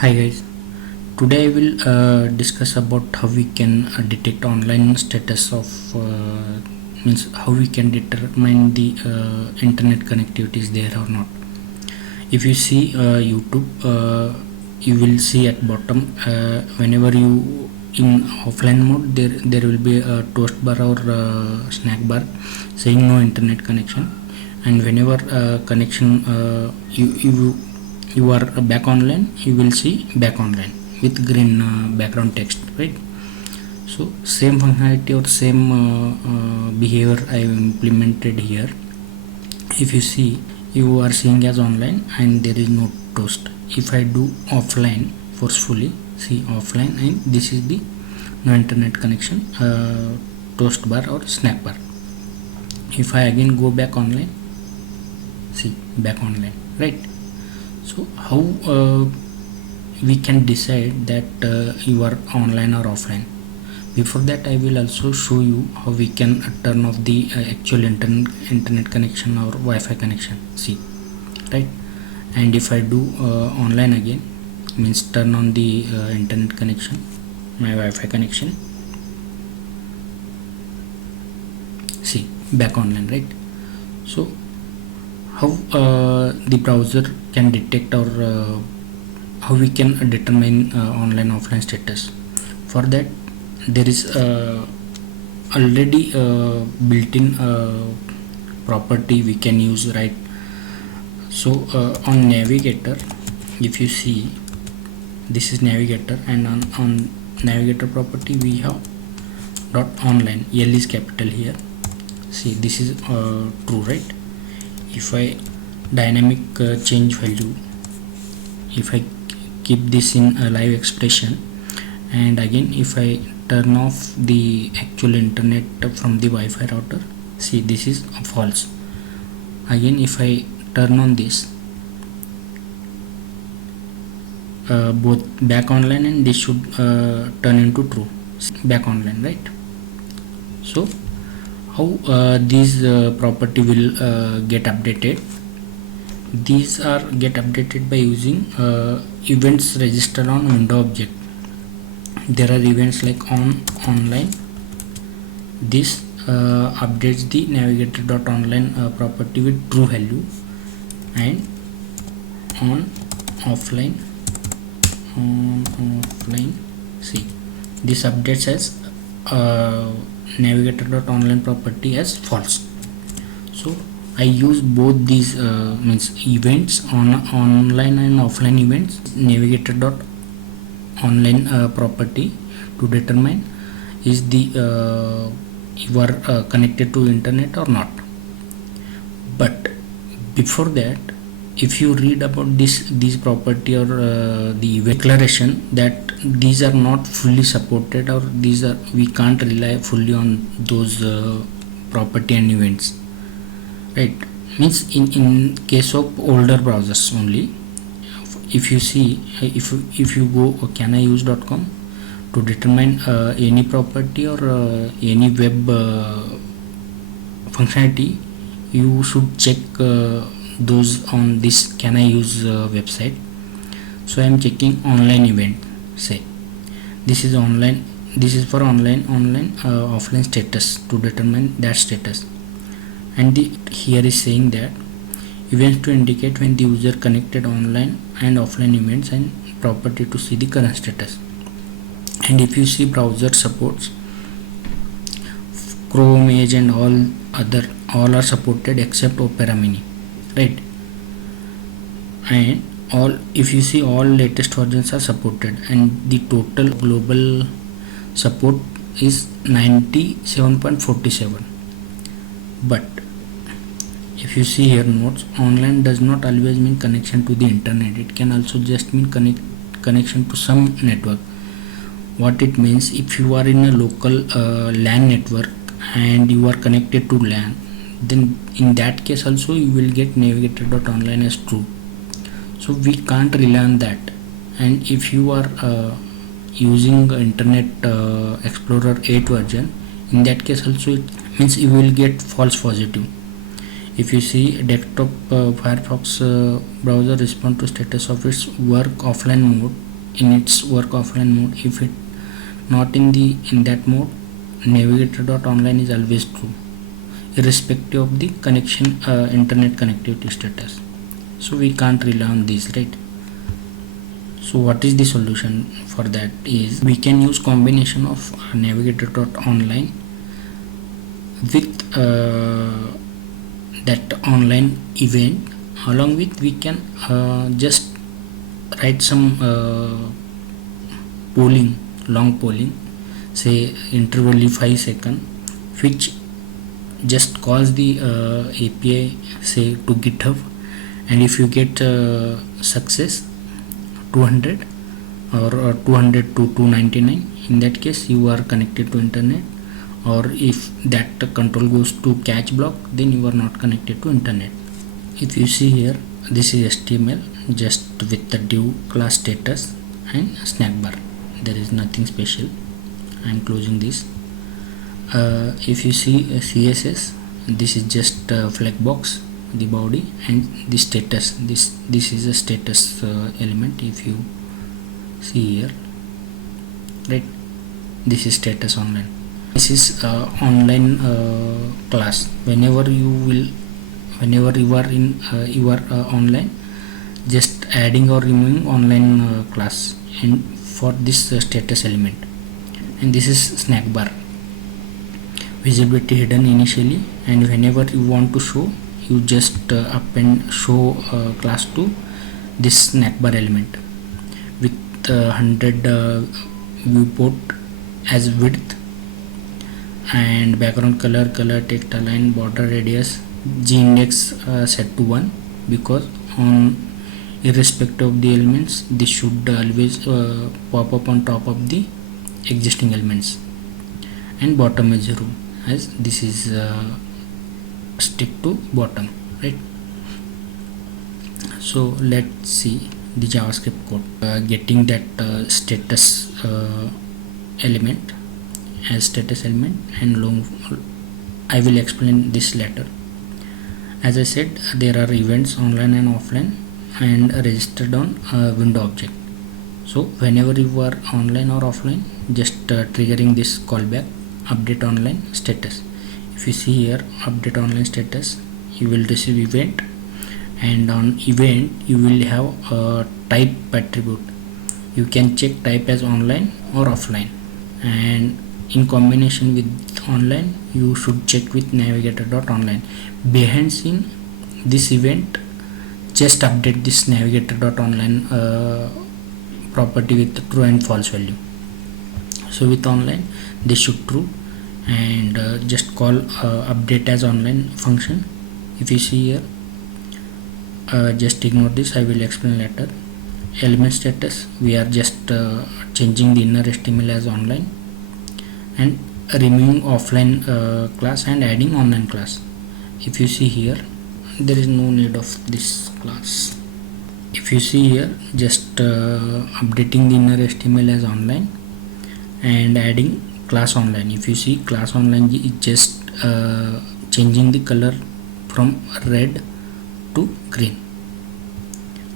Hi guys, today I will discuss about how we can detect online status of means how we can determine the internet connectivity is there or not. If you see YouTube, you will see at bottom whenever you in offline mode there will be a toast bar or snack bar saying no internet connection, and whenever connection you are back online, you will see back online with green background text, right? So same functionality or same behavior I implemented here. If you see, you are seeing as online and there is no toast. If I do offline forcefully, see offline, and this is the no internet connection toast bar or snack bar. If I again go back online, see back online, right? So how we can decide that you are online or offline? Before that, I will also show you how we can turn off the actual internet connection or Wi-Fi connection. See, right? And if I do online again, means turn on the internet connection, my Wi-Fi connection. See, back online, right? So how the browser can detect or how we can determine online offline status? For that, there is already built-in property we can use, right? So on navigator, if you see, this is navigator, and on navigator property we have .online, L is capital here. See, this is true, right? If I dynamic change value, if I keep this in a live expression, and again if I turn off the actual internet from the Wi-Fi router, see, this is false. Again if I turn on this, both back online and this should turn into true, back online, right? So how these property will get updated? These are get updated by using events registered on window object. There are events like online. This updates the navigator.online property with true value, and on offline, see, this updates as navigator.online property as false. So I use both these means events on online and offline events, navigator.online property, to determine is the you are connected to internet or not. But before that, if you read about this property or the event declaration, that these are not fully supported, or these are, we can't rely fully on those property and events, right? Means in case of older browsers only. If you see, if you go caniuse.com to determine any property or any web functionality, you should check those on this Can I Use website. So I am checking online event. Say this is online, this is for online offline status, to determine that status. And here is saying that events to indicate when the user connected online and offline events, and property to see the current status. And if you see, browser supports Chrome, Edge, and all are supported except Opera Mini, right? And all, if you see, all latest versions are supported, and the total global support is 97.47. But if you see here notes, online does not always mean connection to the internet. It can also just mean connection to some network. What it means, if you are in a local LAN network and you are connected to LAN, then in that case also you will get navigator.online as true. So we can't rely on that. And if you are using Internet Explorer 8 version, in that case also it means you will get false positive. If you see, desktop Firefox browser respond to status of its work offline mode in its work offline mode. If it not in that mode, navigator.onLine is always true, irrespective of the connection internet connectivity status. So we can't rely on this, right? So what is the solution for that? Is we can use combination of navigator.onLine with that online event. Along with, we can just write some long polling, say interval 5 seconds, which just calls the API, say to GitHub, and if you get success 200 or 200 to 299, in that case you are connected to internet, or if that control goes to catch block, then you are not connected to internet. If you see here, this is HTML just with the div class status and snack bar. There is nothing special. I am closing this. If you see CSS, this is just flag box, the body, and the status. This is a status element. If you see here, right, this is status online. This is online class. Whenever you are in online, just adding or removing online class and for this status element. And this is snack bar, visibility hidden initially, and whenever you want to show, you just append show class to this snack bar element with 100 viewport as width, and background color text align, border radius, g-index set to 1, because on irrespective of the elements, this should always pop up on top of the existing elements, and bottom is 0, as this is stick to bottom, right? So let's see the JavaScript code, getting that status element as status element, and I will explain this later. As I said, there are events online and offline, and registered on window object. So whenever you are online or offline, just triggering this callback update online status. If you see here, update online status, you will receive event, and on event you will have a type attribute. You can check type as online or offline, and in combination with online, you should check with navigator.onLine. Behind scene, this event just update this navigator.onLine property with true and false value. So with online, this should true, and just call update as online function. If you see here, just ignore this, I will explain later. Element status, we are just changing the inner HTML as online, and removing offline class and adding online class. If you see here, there is no need of this class. If you see here, just updating the inner HTML as online and adding class online. If you see, class online is just changing the color from red to green,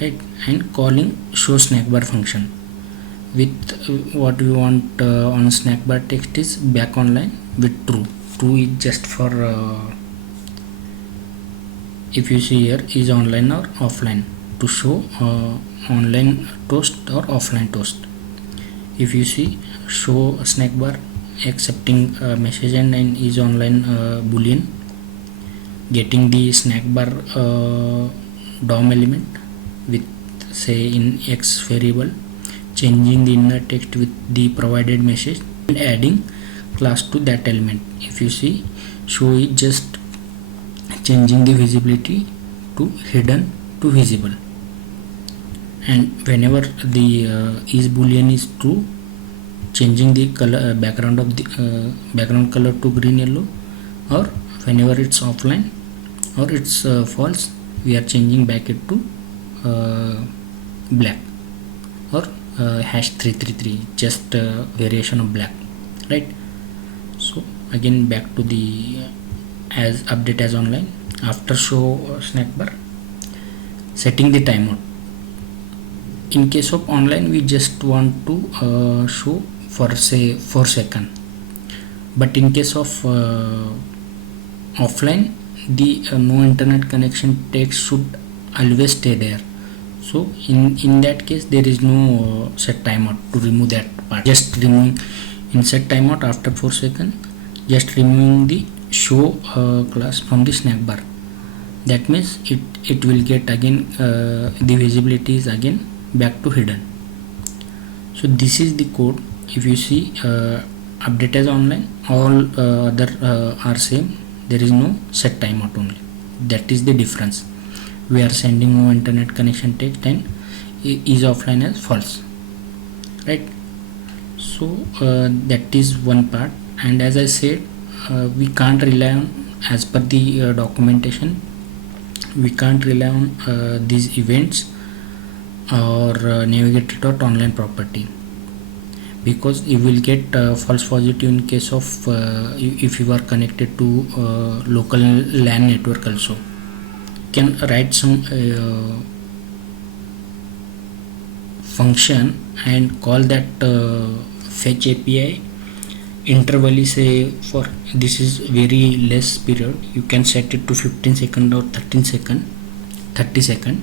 right? And calling show snack bar function with what we want on snack bar text is back online with true is just for if you see here, is online or offline, to show online toast or offline toast. If you see, show snack bar accepting message and is online boolean, getting the snack bar DOM element with say in x variable, changing the inner text with the provided message, and adding class to that element. If you see, show is just changing the visibility to hidden to visible, and whenever the is boolean is true, changing the color background of the background color to green yellow, or whenever it's offline or it's false, we are changing back it to black or #333, just variation of black, right? So again, back to the as update as online. After show snack bar, setting the timeout. in case of online we just want to show for say 4 seconds, but in case of offline the no internet connection text should always stay there. So in that case there is no set timeout to remove that part. Just removing in set timeout after 4 seconds, just removing the show class from the snack bar. That means it will get again the visibility is again back to hidden. So this is the code. If you see update as online, all other are same. There is no set timeout only. That is the difference. We are sending no internet connection text and is offline as false, right? So that is one part. And as I said, we can't rely on, as per the documentation, we can't rely on these events or navigator.onLine property, because you will get false positive in case of if you are connected to local LAN network also. Can write some function and call that fetch API interval is for this is very less period. You can set it to 15 second or 30 second,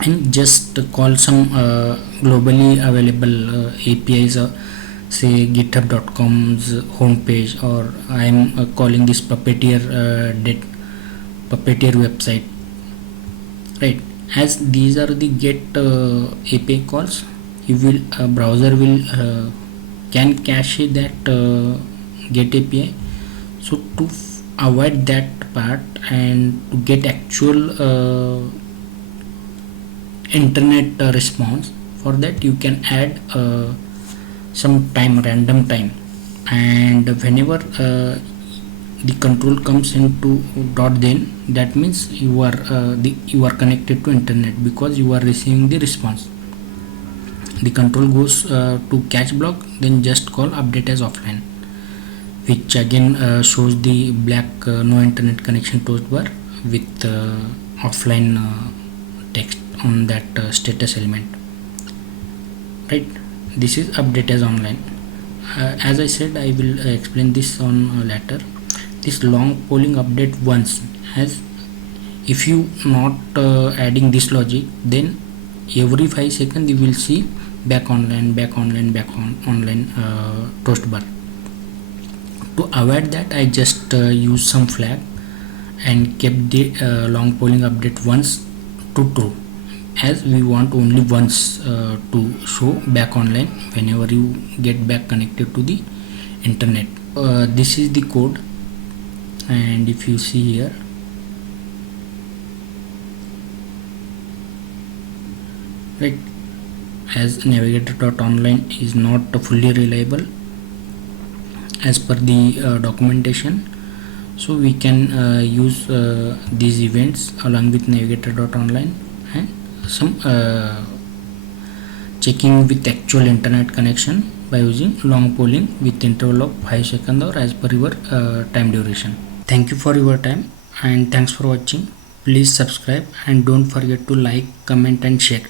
and just call some globally available APIs, say github.com's homepage, or I am calling this puppeteer website, right? As these are the get API calls, you will browser will can cache that get API. So to avoid that part and to get actual internet response, for that you can add some time, random time, and whenever the control comes into dot, then that means you are connected to internet, because you are receiving the response. The control goes to catch block, then just call update as offline, which again shows the black no internet connection toolbar with offline text on that status element, right? This is update as online. As I said, I will explain this on later. This long polling update once, as if you not adding this logic, then every 5 seconds you will see back online toast bar. To avoid that, I just use some flag and kept the long polling update once to true, as we want only once to show back online whenever you get back connected to the internet. This is the code, and if you see here, right, as navigator.onLine is not fully reliable as per the documentation, so we can use these events along with navigator.onLine and some checking with actual internet connection by using long polling with interval of 5 seconds or as per your time duration. Thank you for your time and thanks for watching. Please subscribe and don't forget to like, comment and share.